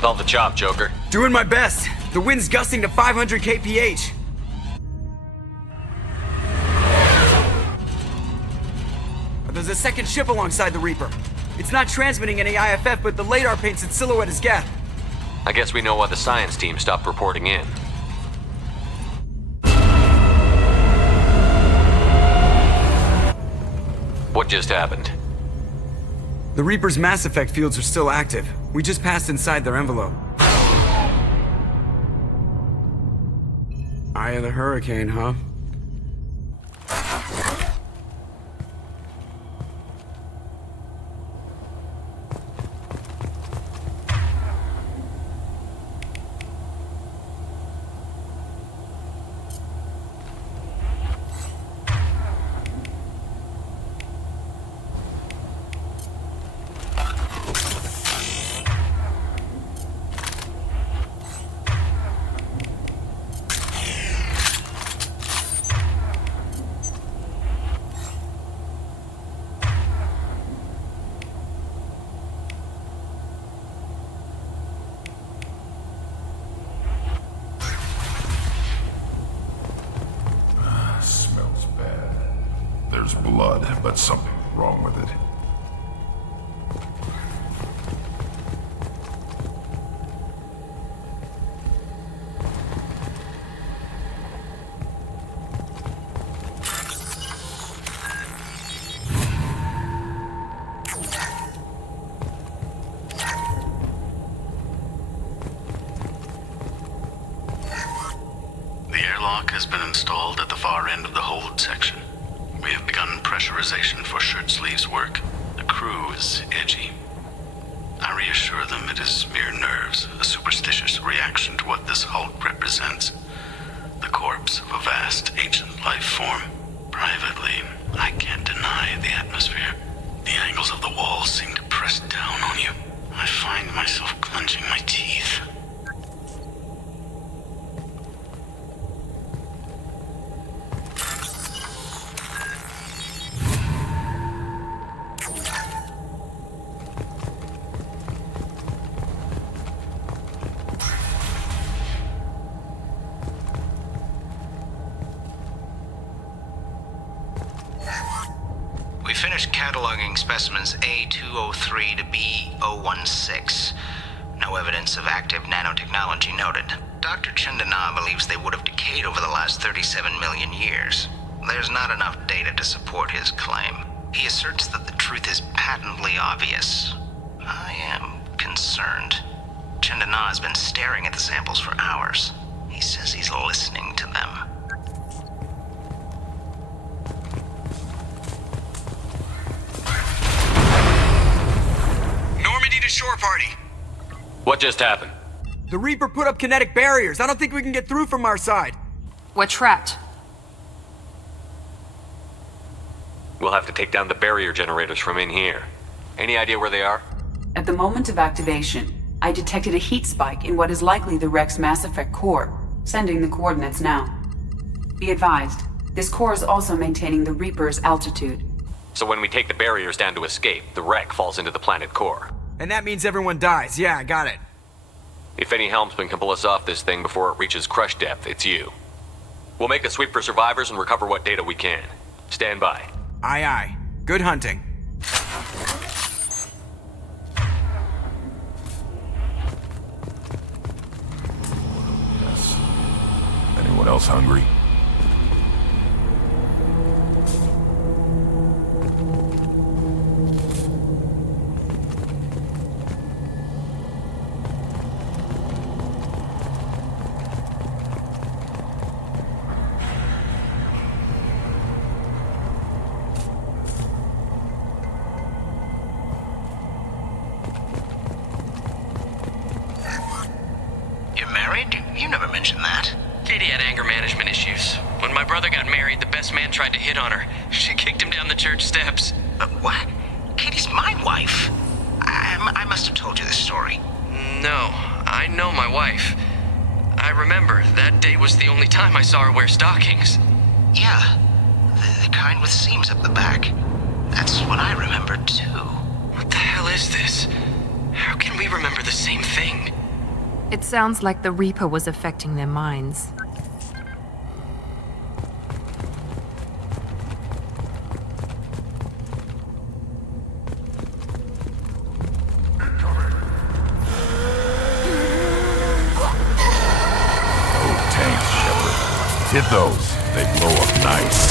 with all the chop, Joker? Doing my best. The wind's gusting to 500 kph. There's a second ship alongside the Reaper. It's not transmitting any IFF, but the radar paints its silhouette as Geth. I guess we know why the science team stopped reporting in. What just happened? The Reaper's mass effect fields are still active. We just passed inside their envelope. Eye of the hurricane, huh? There's blood, but something's wrong with it. The airlock has been installed at the far end of the hold section. We have begun pressurization for shirt sleeves work. The crew is edgy. I reassure them it is mere nerves, a superstitious reaction to what this hulk represents. The corpse of a vast ancient life form. Privately, I can't deny the atmosphere. The angles of the walls seem to press down on you. I find myself clenching my teeth. We finished cataloging specimens A203 to B016. No evidence of active nanotechnology noted. Dr. Chandana believes they would have decayed over the last 37 million years. There's not enough data to support his claim. He asserts that the truth is patently obvious. I am concerned. Chandana has been staring at the samples for hours. He says he's listening to them. Normandy to shore party. What just happened? The Reaper put up kinetic barriers. I don't think we can get through from our side. We're trapped. We'll have to take down the barrier generators from in here. Any idea where they are? At the moment of activation, I detected a heat spike in what is likely the Rex Mass Effect core, sending the coordinates now. Be advised, this core is also maintaining the Reaper's altitude. So when we take the barriers down to escape, the wreck falls into the planet core. And that means everyone dies. Yeah, I got it. If any helmsman can pull us off this thing before it reaches crush depth, it's you. We'll make a sweep for survivors and recover what data we can. Stand by. Aye, aye. Good hunting. Yes. Anyone else hungry? You're married? You never mentioned that. Katie had anger management issues. When my brother got married, the best man tried to hit on her. She kicked him down the church steps. But what? Katie's my wife. I must have told you this story. No, I know my wife. I remember that day was the only time I saw her wear stockings. Yeah, the kind with seams up the back. That's what I remembered too. What the hell is this? How can we remember the same thing? It sounds like the Reaper was affecting their minds. Hit those. They blow up nice.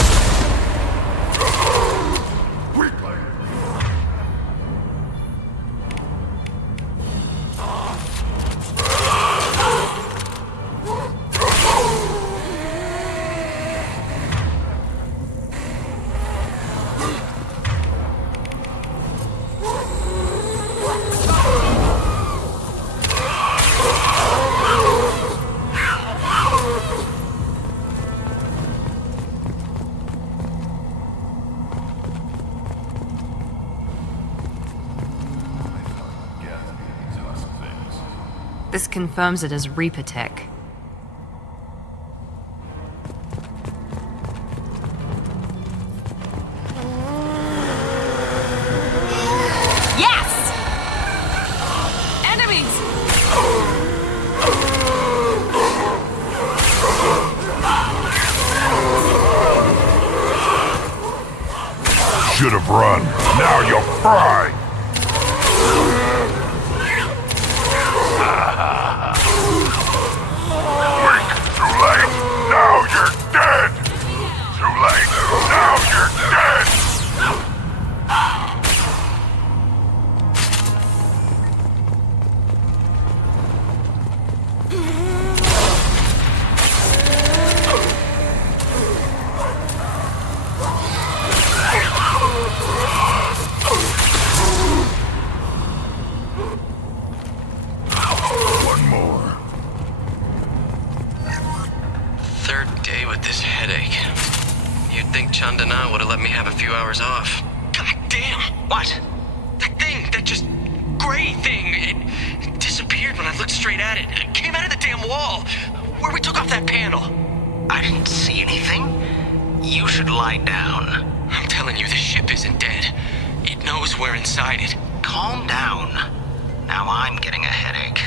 This confirms it as Reaper tech. Yes! Enemies! Should have run. Now you'll fry. Now you're dead! Too late! Now you're dead! One more. Third day with this headache. You'd think Chandana would have let me have a few hours off. God damn! What? That thing, that just gray thing, it disappeared when I looked straight at it. It came out of the damn wall, where we took off that panel. I didn't see anything. You should lie down. I'm telling you, this ship isn't dead. It knows we're inside it. Calm down. Now I'm getting a headache.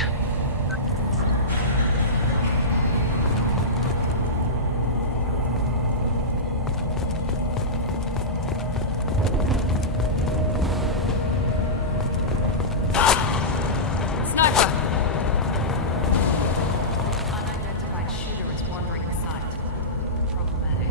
Sniper! Unidentified shooter is wandering the site. Problematic.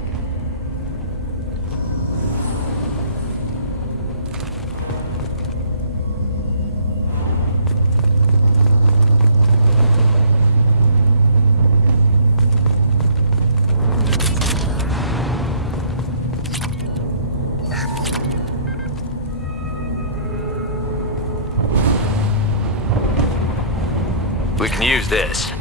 We can use this.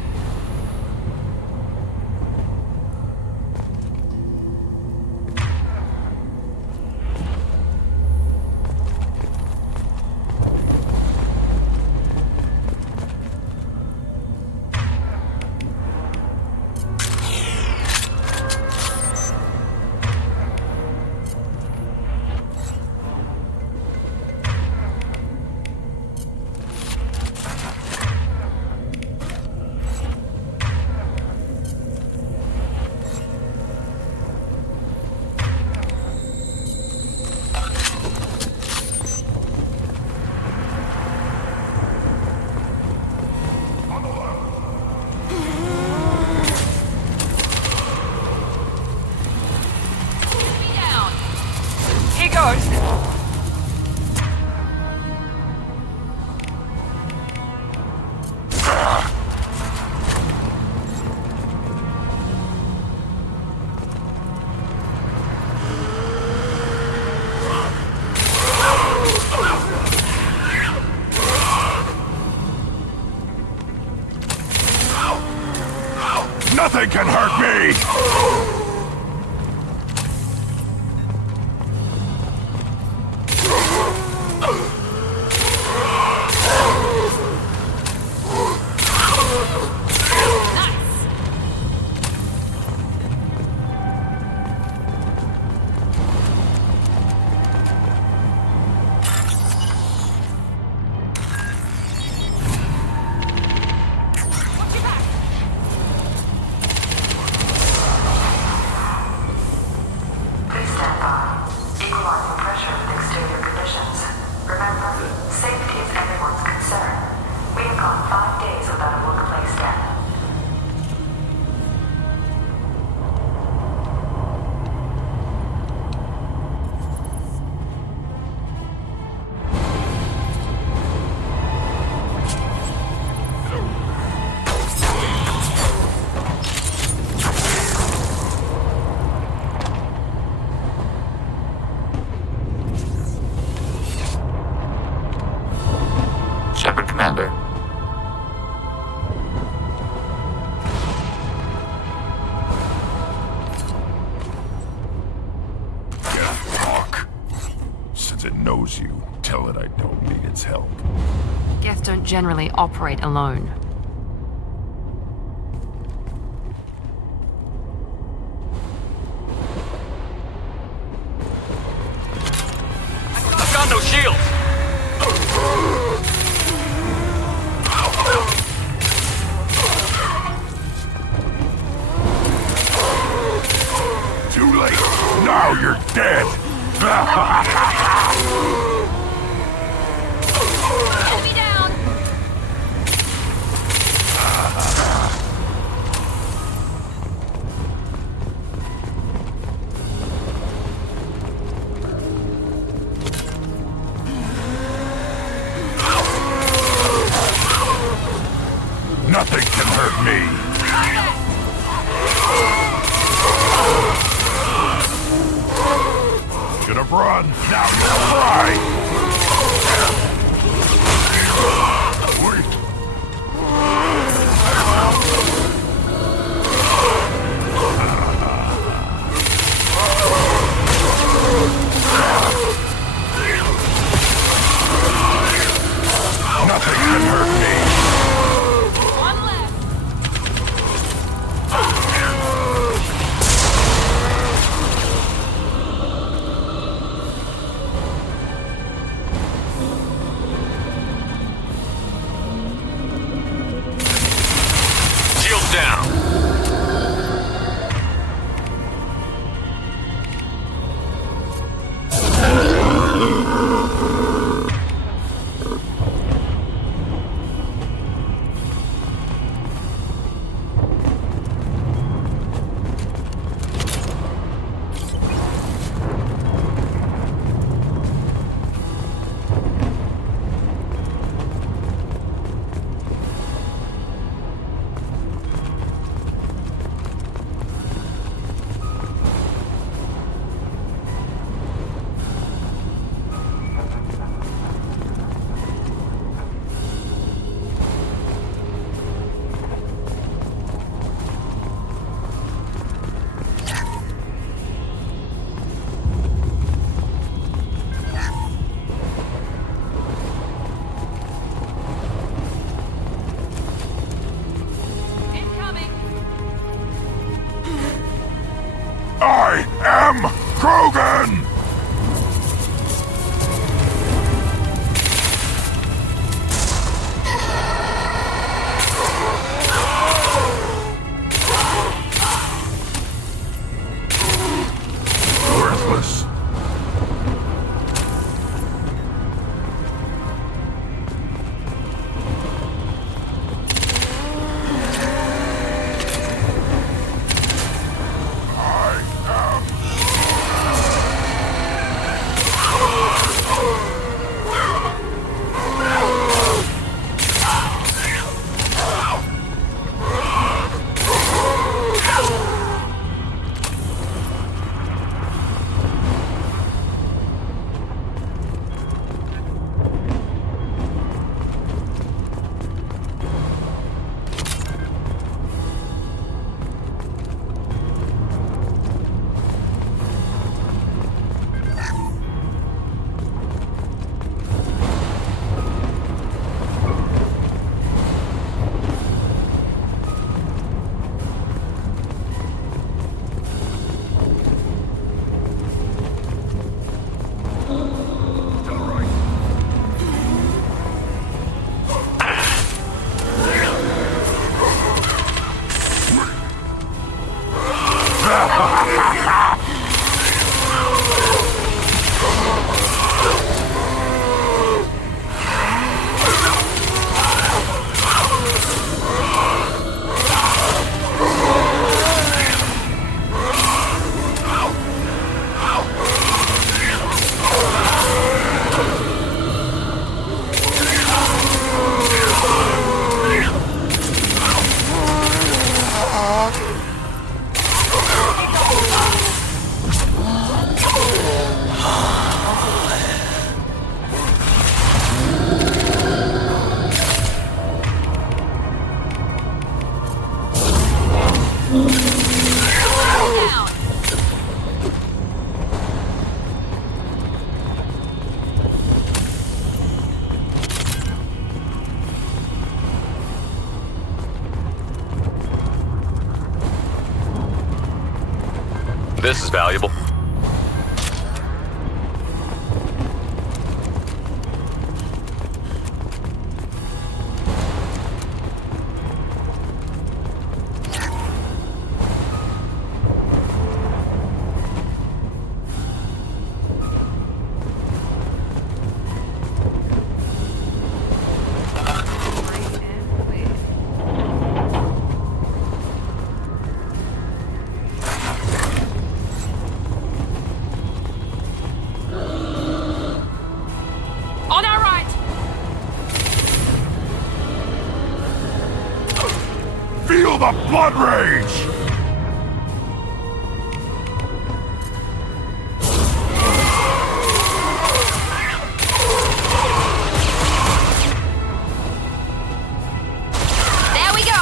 He goes! Nothing can hurt me! since it knows you, tell it I don't need its help. Geth don't generally operate alone. I've got no shields! Too late! Now you're dead! Enemy down! Nothing can hurt me! Should have run. Now you'll fry. Nothing can hurt me. One left. Shields down! Incoming. I am Krogan! Worthless. I am valuable? On our right! Feel the blood rage! There we go!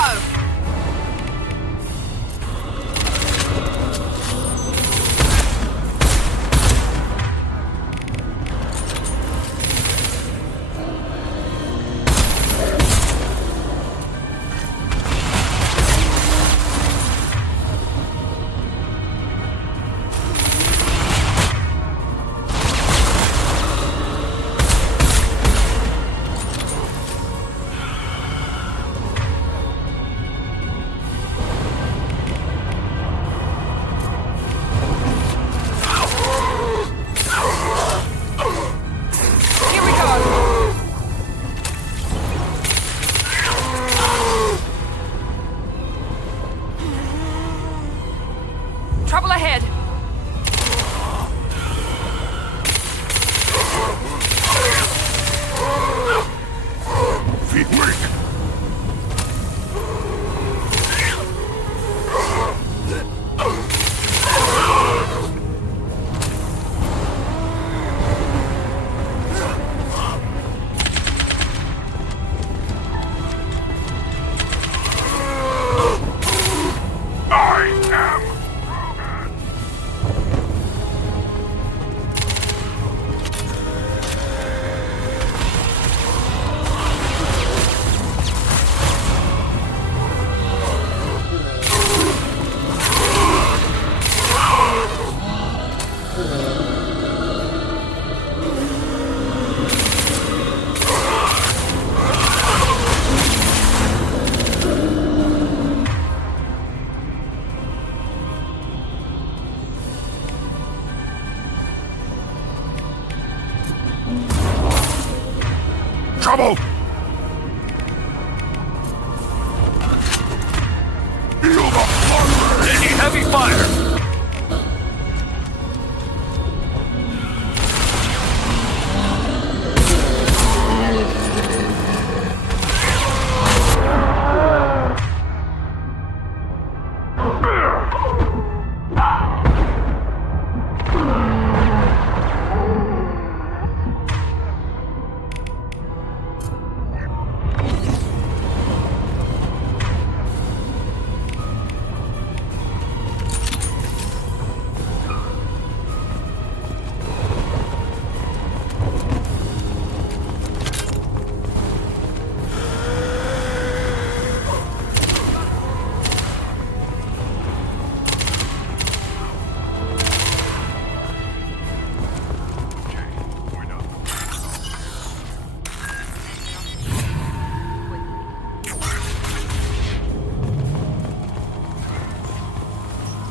Here we go! Trouble ahead! Feet weak! I am trouble! Feel the blood rage! Taking heavy fire!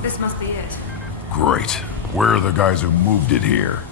This must be it. Great. Where are the guys who moved it here?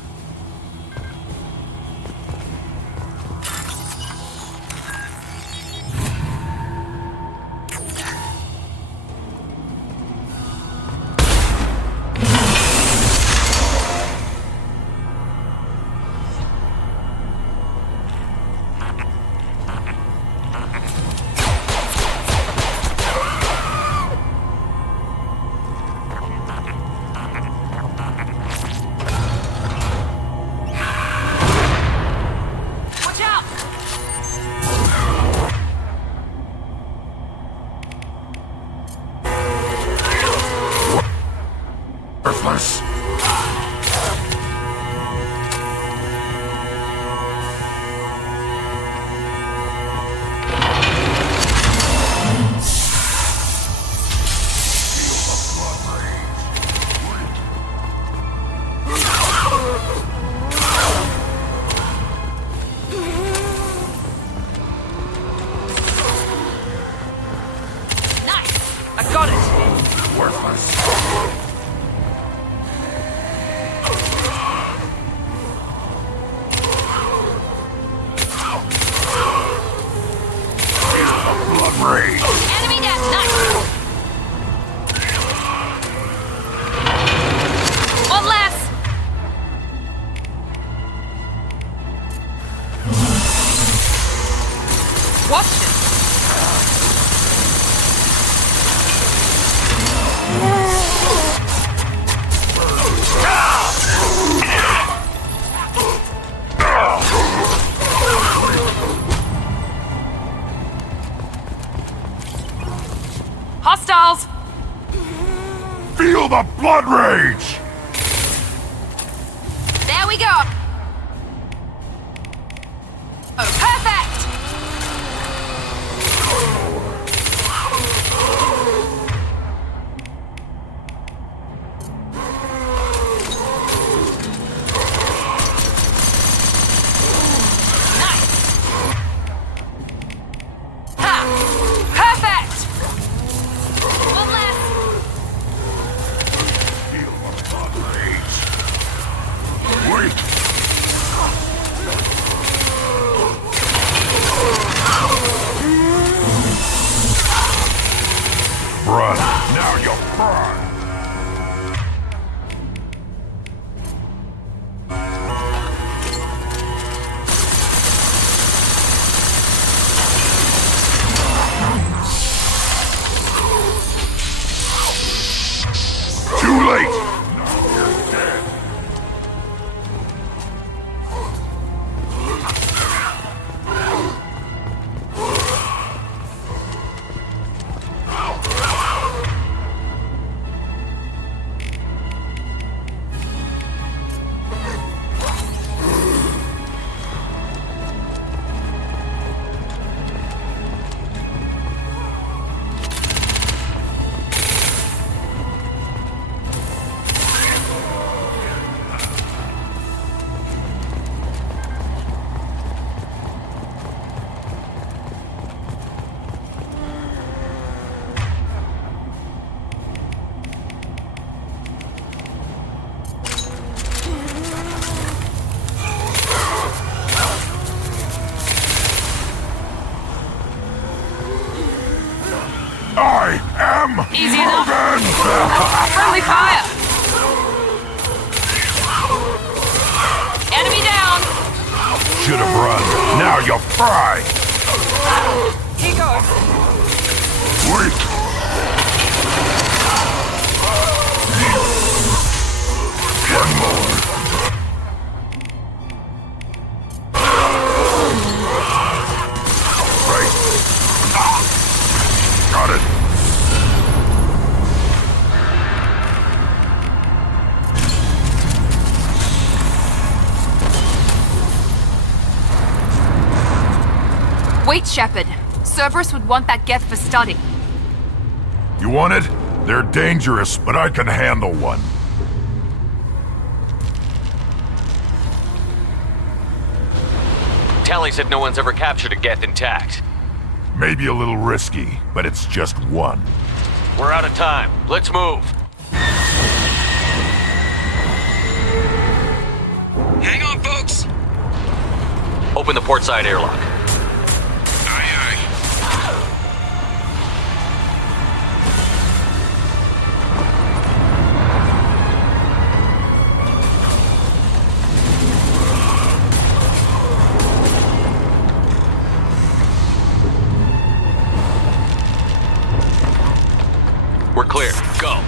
Blood rage! There we go. Oh, perfect. Nice. Ha! Perfect. One less. Feel my blood rage. Wait! Run! Now you'll burn! Too late! Now you're dead. I am Easy enough. Logan! Friendly fire. Enemy down. Should have run. Now you'll fry! Here goes. Wait! One more. Right. Got it. Wait, Shepard. Cerberus would want that Geth for study. You want it? They're dangerous, but I can handle one. Tally said no one's ever captured a Geth intact. Maybe a little risky, but it's just one. We're out of time. Let's move. Hang on, folks. Open the port side airlock. Aye, aye. We're clear. Go.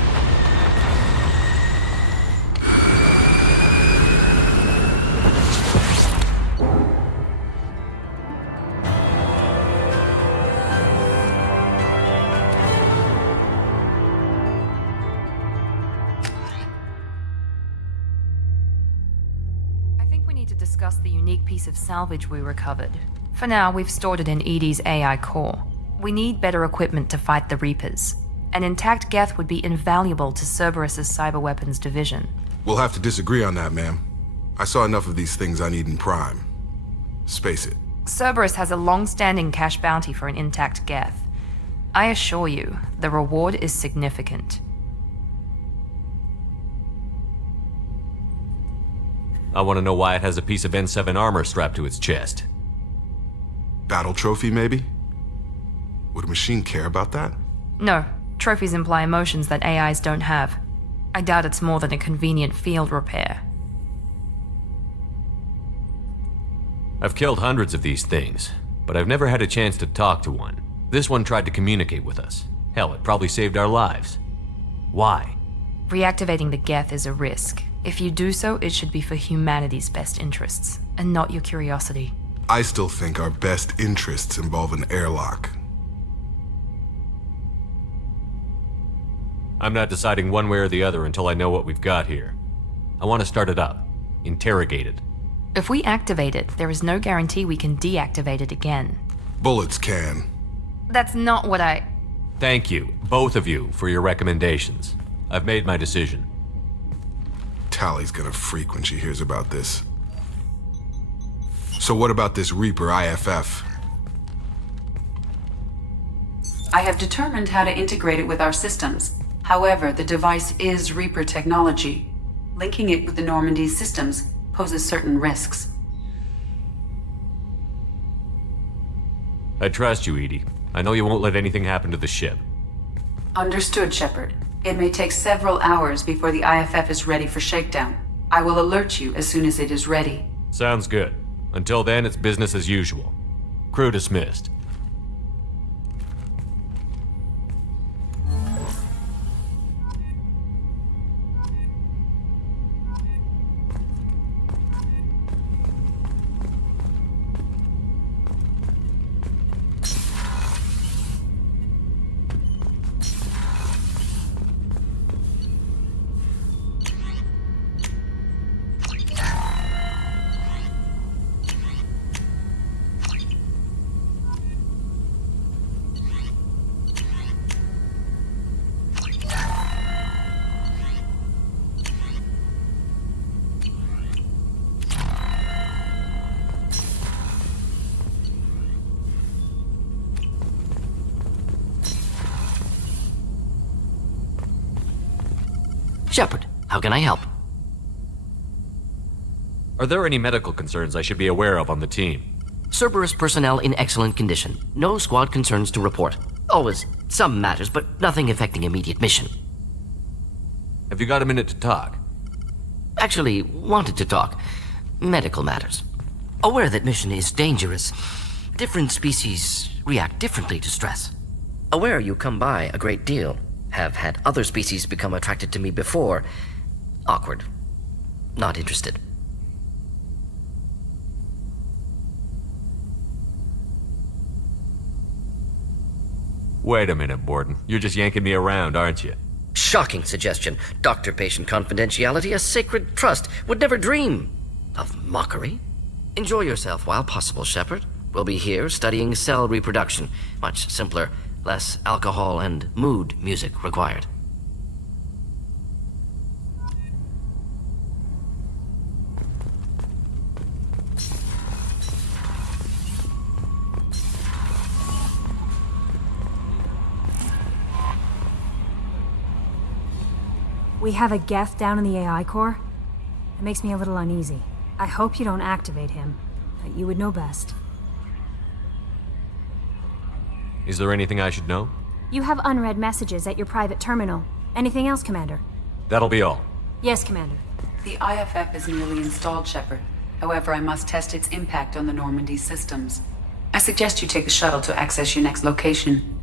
I think we need to discuss the unique piece of salvage we recovered. For now, we've stored it in EDI's AI core. We need better equipment to fight the Reapers. An intact Geth would be invaluable to Cerberus's cyber weapons division. We'll have to disagree on that, ma'am. I saw enough of these things I need in Prime. Space it. Cerberus has a long-standing cash bounty for an intact Geth. I assure you, the reward is significant. I want to know why it has a piece of N7 armor strapped to its chest. Battle trophy, maybe? Would a machine care about that? No, trophies imply emotions that AIs don't have. I doubt it's more than a convenient field repair. I've killed hundreds of these things, but I've never had a chance to talk to one. This one tried to communicate with us. Hell, it probably saved our lives. Why? Reactivating the Geth is a risk. If you do so, it should be for humanity's best interests, and not your curiosity. I still think our best interests involve an airlock. I'm not deciding one way or the other until I know what we've got here. I want to start it up. Interrogate it. If we activate it, there is no guarantee we can deactivate it again. Bullets can. That's not what I... Thank you, both of you, for your recommendations. I've made my decision. Tally's gonna freak when she hears about this. So what about this Reaper IFF? I have determined how to integrate it with our systems. However, the device is Reaper technology. Linking it with the Normandy systems poses certain risks. I trust you, Edie. I know you won't let anything happen to the ship. Understood, Shepard. It may take several hours before the IFF is ready for shakedown. I will alert you as soon as it is ready. Sounds good. Until then, it's business as usual. Crew dismissed. Shepard, how can I help? Are there any medical concerns I should be aware of on the team? Cerberus personnel in excellent condition. No squad concerns to report. Always some matters, but nothing affecting immediate mission. Have you got a minute to talk? Actually, wanted to talk. Medical matters. Aware that mission is dangerous. Different species react differently to stress. Aware you come by a great deal. Have had other species become attracted to me before. Awkward. Not interested. Wait a minute, Borden. You're just yanking me around, aren't you? Shocking suggestion. Doctor-patient confidentiality, a sacred trust. Would never dream of mockery. Enjoy yourself while possible, Shepard. We'll be here studying cell reproduction. Much simpler. Less alcohol and mood music required. We have a Geth down in the AI core. It makes me a little uneasy. I hope you don't activate him, but you would know best. Is there anything I should know? You have unread messages at your private terminal. Anything else, Commander? That'll be all. Yes, Commander. The IFF is nearly installed, Shepard. However, I must test its impact on the Normandy systems. I suggest you take the shuttle to access your next location.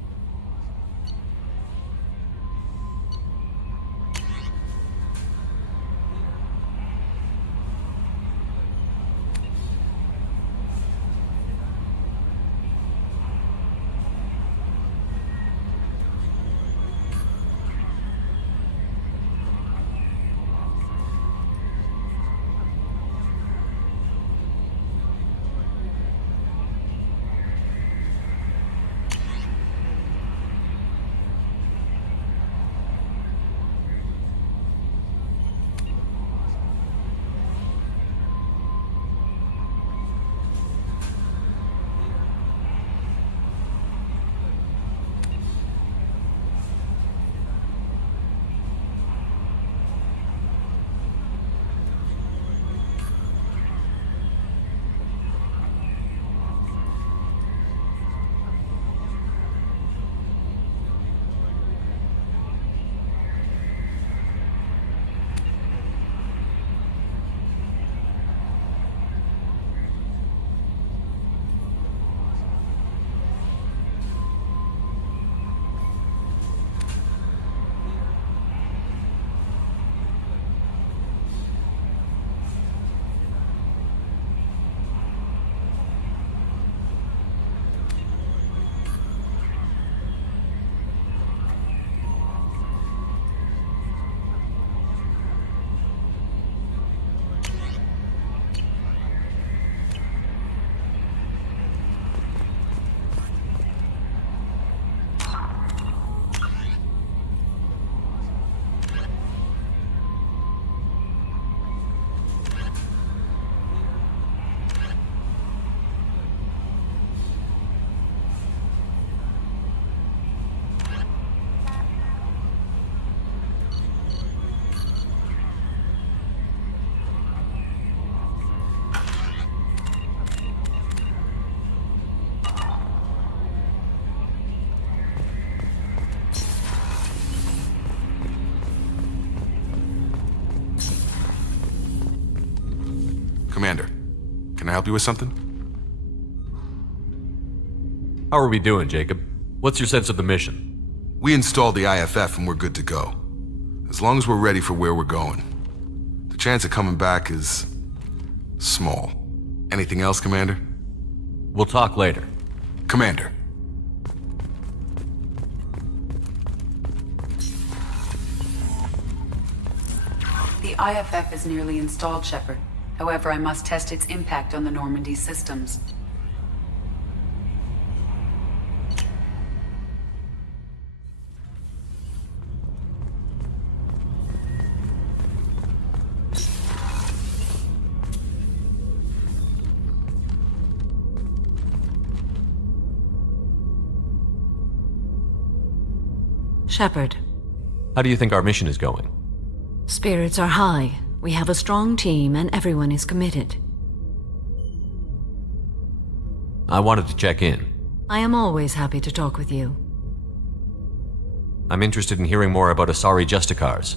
Commander, can I help you with something? How are we doing, Jacob? What's your sense of the mission? We installed the IFF and we're good to go. As long as we're ready for where we're going. The chance of coming back is small. Anything else, Commander? We'll talk later. Commander. The IFF is nearly installed, Shepard. However, I must test its impact on the Normandy systems. Shepard. How do you think our mission is going? Spirits are high. We have a strong team and everyone is committed. I wanted to check in. I am always happy to talk with you. I'm interested in hearing more about Asari Justicars.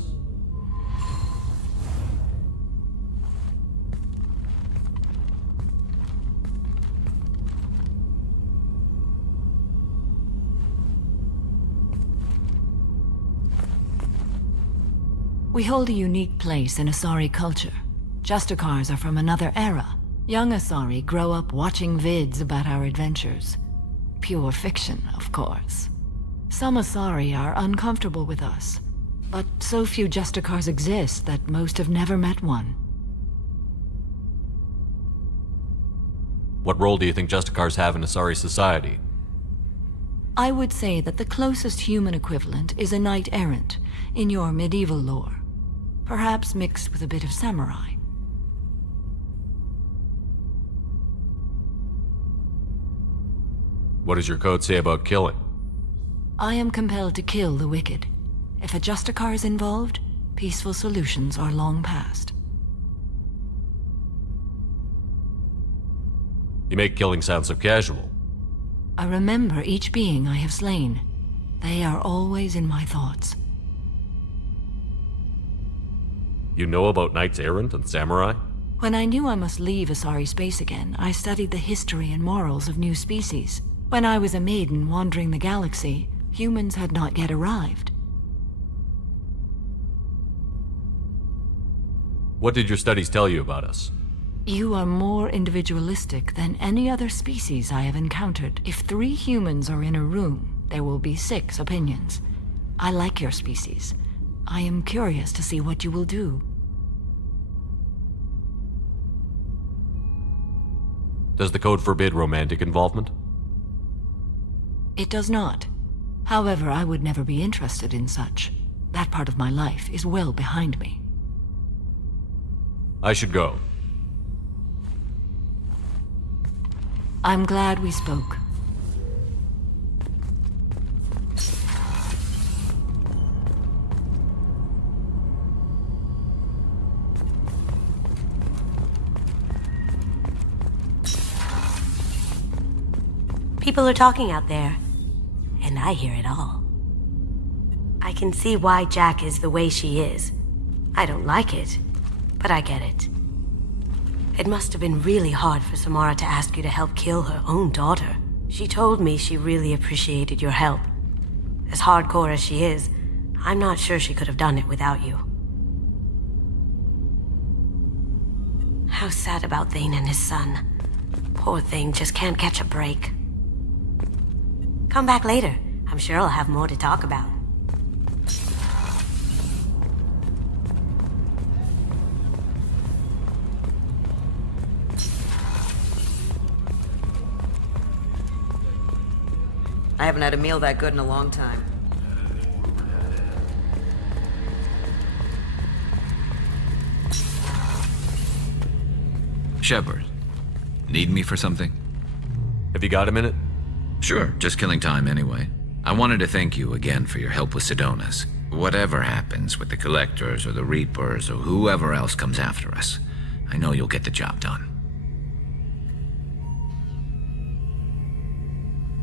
We hold a unique place in Asari culture. Justicars are from another era. Young Asari grow up watching vids about our adventures. Pure fiction, of course. Some Asari are uncomfortable with us, but so few Justicars exist that most have never met one. What role do you think Justicars have in Asari society? I would say that the closest human equivalent is a knight-errant in your medieval lore. Perhaps mixed with a bit of samurai. What does your code say about killing? I am compelled to kill the wicked. If a Justicar is involved, peaceful solutions are long past. You make killing sound so casual. I remember each being I have slain. They are always in my thoughts. You know about Knights Errant and Samurai? When I knew I must leave Asari space again, I studied the history and morals of new species. When I was a maiden wandering the galaxy, humans had not yet arrived. What did your studies tell you about us? You are more individualistic than any other species I have encountered. If 3 humans are in a room, there will be 6 opinions. I like your species. I am curious to see what you will do. Does the code forbid romantic involvement? It does not. However, I would never be interested in such. That part of my life is well behind me. I should go. I'm glad we spoke. People are talking out there, and I hear it all. I can see why Jack is the way she is. I don't like it, but I get it. It must have been really hard for Samara to ask you to help kill her own daughter. She told me she really appreciated your help. As hardcore as she is, I'm not sure she could have done it without you. How sad about Thane and his son. Poor Thane just can't catch a break. Come back later. I'm sure I'll have more to talk about. I haven't had a meal that good in a long time. Shepard, need me for something? Have you got a minute? Sure, just killing time anyway. I wanted to thank you again for your help with Sidonis. Whatever happens with the Collectors or the Reapers or whoever else comes after us, I know you'll get the job done.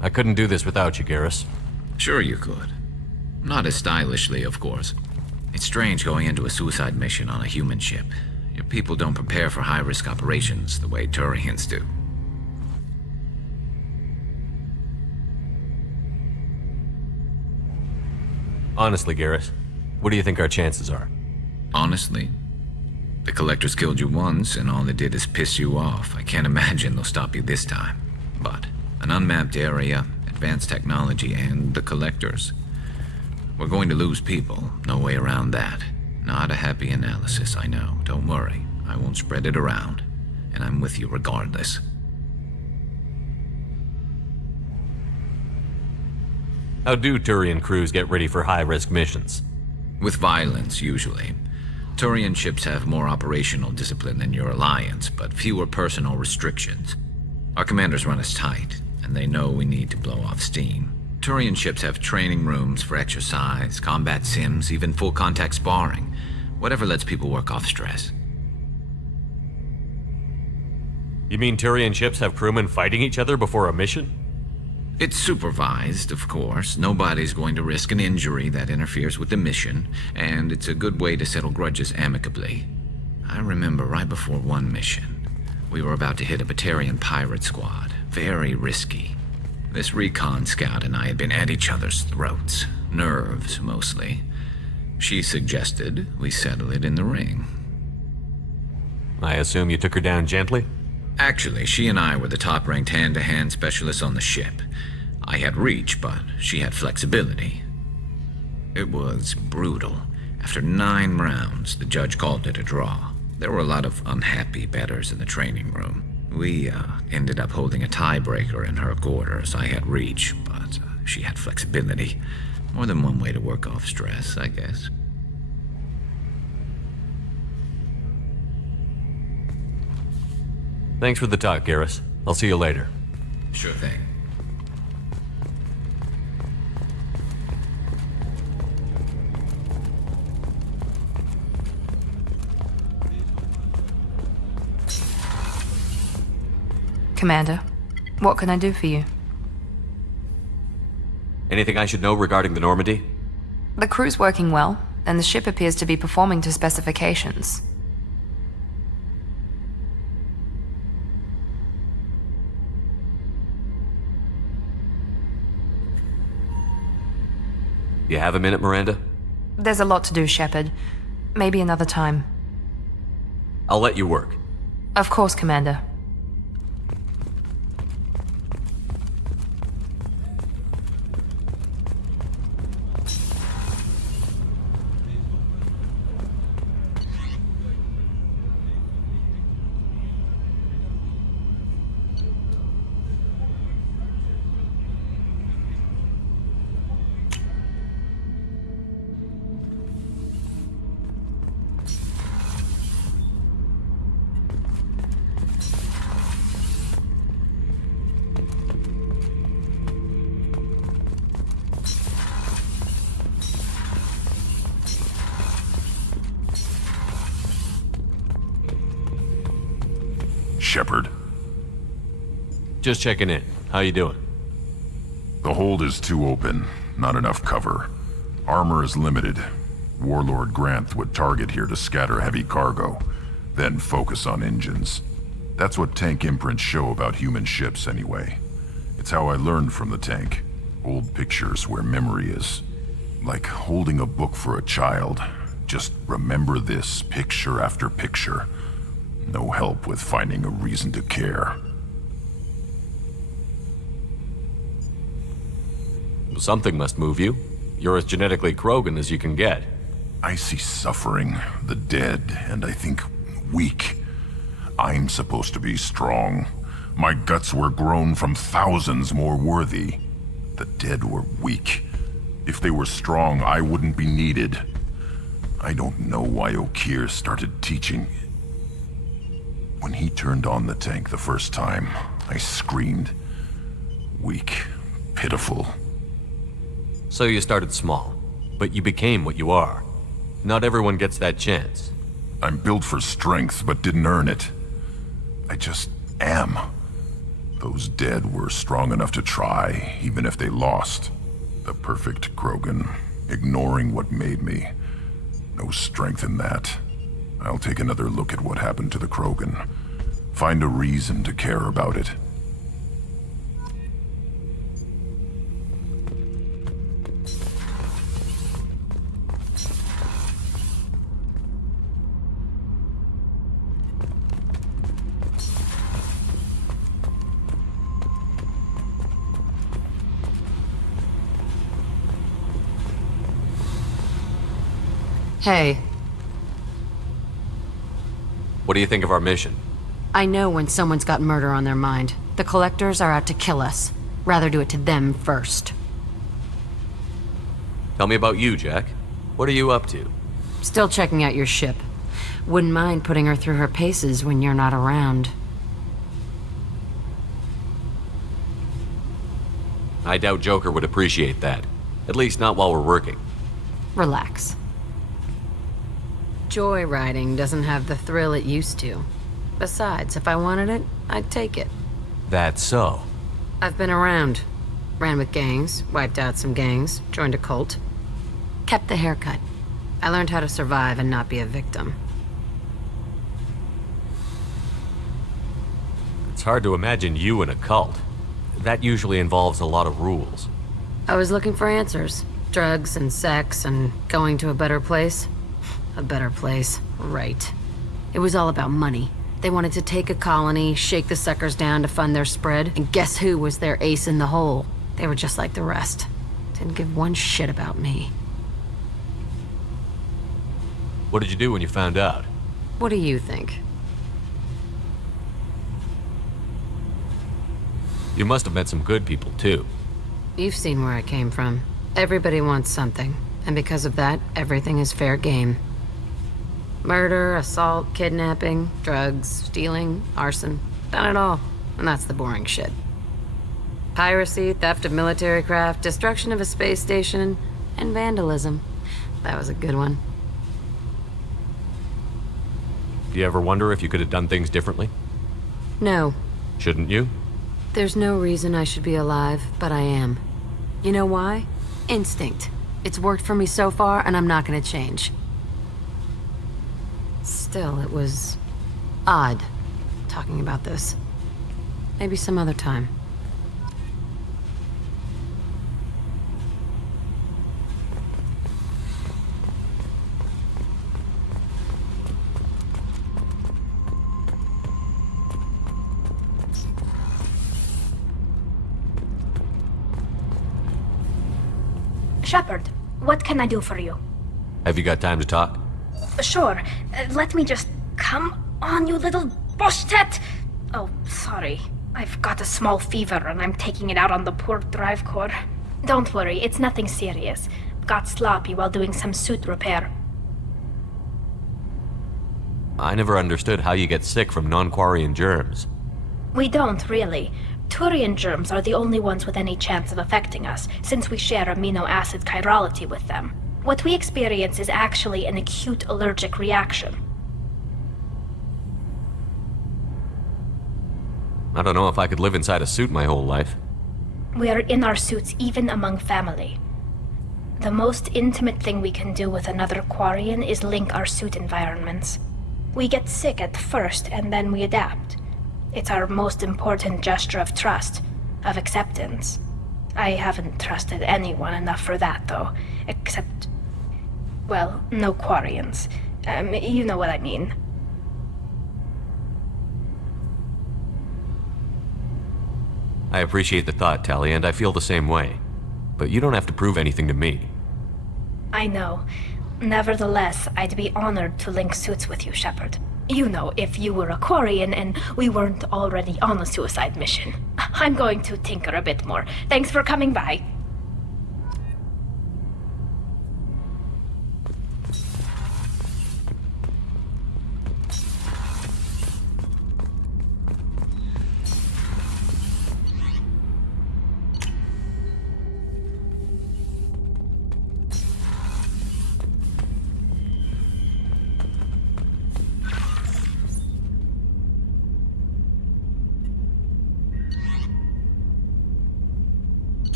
I couldn't do this without you, Garrus. Sure you could. Not as stylishly, of course. It's strange going into a suicide mission on a human ship. You're People don't prepare for high-risk operations the way Turians do. Honestly, Garrus, what do you think our chances are? Honestly? The Collectors killed you once, and all they did is piss you off. I can't imagine they'll stop you this time. But an unmapped area, advanced technology, and the Collectors. We're going to lose people. No way around that. Not a happy analysis, I know. Don't worry. I won't spread it around. And I'm with you regardless. How do Turian crews get ready for high-risk missions? With violence, usually. Turian ships have more operational discipline than your alliance, but fewer personal restrictions. Our commanders run us tight, and they know we need to blow off steam. Turian ships have training rooms for exercise, combat sims, even full-contact sparring. Whatever lets people work off stress. You mean Turian ships have crewmen fighting each other before a mission? It's supervised, of course. Nobody's going to risk an injury that interferes with the mission, and it's a good way to settle grudges amicably. I remember right before one mission, we were about to hit a Batarian pirate squad. Very risky. This recon scout and I had been at each other's throats. Nerves, mostly. She suggested we settle it in the ring. I assume you took her down gently? Actually, she and I were the top-ranked hand-to-hand specialists on the ship. I had reach, but she had flexibility. It was brutal. After 9 rounds, the judge called it a draw. There were a lot of unhappy bettors in the training room. We ended up holding a tiebreaker in her quarters. I had reach, but she had flexibility. More than one way to work off stress, I guess. Thanks for the talk, Garrus. I'll see you later. Sure thing. Commander, what can I do for you? Anything I should know regarding the Normandy? The crew's working well, and the ship appears to be performing to specifications. You have a minute, Miranda? There's a lot to do, Shepard. Maybe another time. I'll let you work. Of course, Commander. Shepard. Just checking in. How you doing? The hold is too open. Not enough cover. Armor is limited. Warlord Granth would target here to scatter heavy cargo, then focus on engines. That's what tank imprints show about human ships anyway. It's how I learned from the tank. Old pictures where memory is. Like holding a book for a child. Just remember this picture after picture. No help with finding a reason to care. Something must move you. You're as genetically Krogan as you can get. I see suffering, the dead, and I think weak. I'm supposed to be strong. My guts were grown from thousands more worthy. The dead were weak. If they were strong, I wouldn't be needed. I don't know why Okeer started teaching. When he turned on the tank the first time, I screamed. Weak, pitiful. So you started small, but you became what you are. Not everyone gets that chance. I'm built for strength, but didn't earn it. I just am. Those dead were strong enough to try, even if they lost. The perfect Krogan, ignoring what made me. No strength in that. I'll take another look at what happened to the Krogan. Find a reason to care about it. Hey, What do you think of our mission? I know when someone's got murder on their mind. The Collectors are out to kill us. Rather do it to them first. Tell me about you, Jack. What are you up to? Still checking out your ship. Wouldn't mind putting her through her paces when you're not around. I doubt Joker would appreciate that. At least not while we're working. Relax. Joyriding doesn't have the thrill it used to. Besides, if I wanted it, I'd take it. That's so. I've been around. Ran with gangs, wiped out some gangs, joined a cult. Kept the haircut. I learned how to survive and not be a victim. It's hard to imagine you in a cult. That usually involves a lot of rules. I was looking for answers. Drugs and sex and going to a better place. A better place, right. It was all about money. They wanted to take a colony, shake the suckers down to fund their spread, and guess who was their ace in the hole? They were just like the rest. Didn't give one shit about me. What did you do when you found out? What do you think? You must have met some good people, too. You've seen where I came from. Everybody wants something, and because of that, everything is fair game. Murder, assault, kidnapping, drugs, stealing, arson. Done it all. And that's the boring shit. Piracy, theft of military craft, destruction of a space station, and vandalism. That was a good one. Do you ever wonder if you could have done things differently? No. Shouldn't you? There's no reason I should be alive, but I am. You know why? Instinct. It's worked for me so far, and I'm not gonna change. Still, it was odd talking about this. Maybe some other time. Shepard, what can I do for you? Have you got time to talk? Sure. Let me just... Come on, you little boshtet! Oh, sorry. I've got a small fever and I'm taking it out on the poor drive core. Don't worry, it's nothing serious. Got sloppy while doing some suit repair. I never understood how you get sick from non-Quarian germs. We don't, really. Turian germs are the only ones with any chance of affecting us, since we share amino acid chirality with them. What we experience is actually an acute allergic reaction. I don't know if I could live inside a suit my whole life. We are in our suits even among family. The most intimate thing we can do with another Quarian is link our suit environments. We get sick at first and then we adapt. It's our most important gesture of trust, of acceptance. I haven't trusted anyone enough for that, though, except... well, no Quarians. You know what I mean. I appreciate the thought, Tally, and I feel the same way. But you don't have to prove anything to me. I know. Nevertheless, I'd be honored to link suits with you, Shepard. You know, if you were a Quarian and we weren't already on a suicide mission. I'm going to tinker a bit more. Thanks for coming by.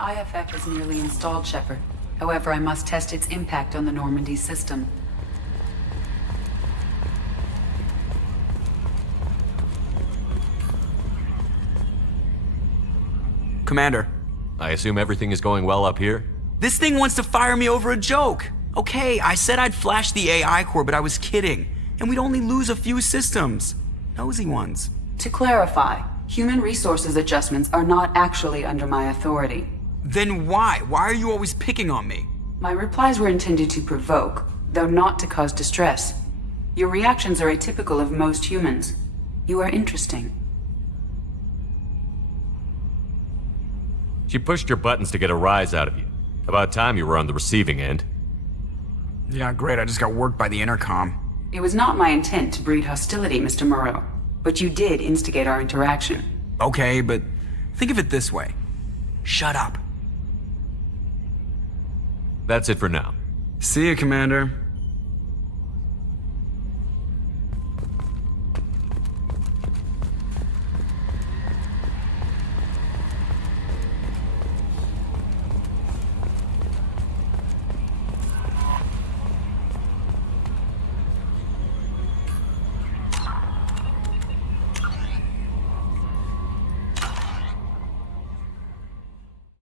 IFF is nearly installed, Shepard. However, I must test its impact on the Normandy system. Commander. I assume everything is going well up here? This thing wants to fire me over a joke. Okay, I said I'd flash the AI core, but I was kidding. And we'd only lose a few systems. Nosy ones. To clarify, human resources adjustments are not actually under my authority. Then why? Why are you always picking on me? My replies were intended to provoke, though not to cause distress. Your reactions are atypical of most humans. You are interesting. She pushed your buttons to get a rise out of you. About time you were on the receiving end. Yeah, great. I just got worked by the intercom. It was not my intent to breed hostility, Mr. Moreau, but you did instigate our interaction. Okay, but think of it this way. Shut up. That's it for now. See you, Commander.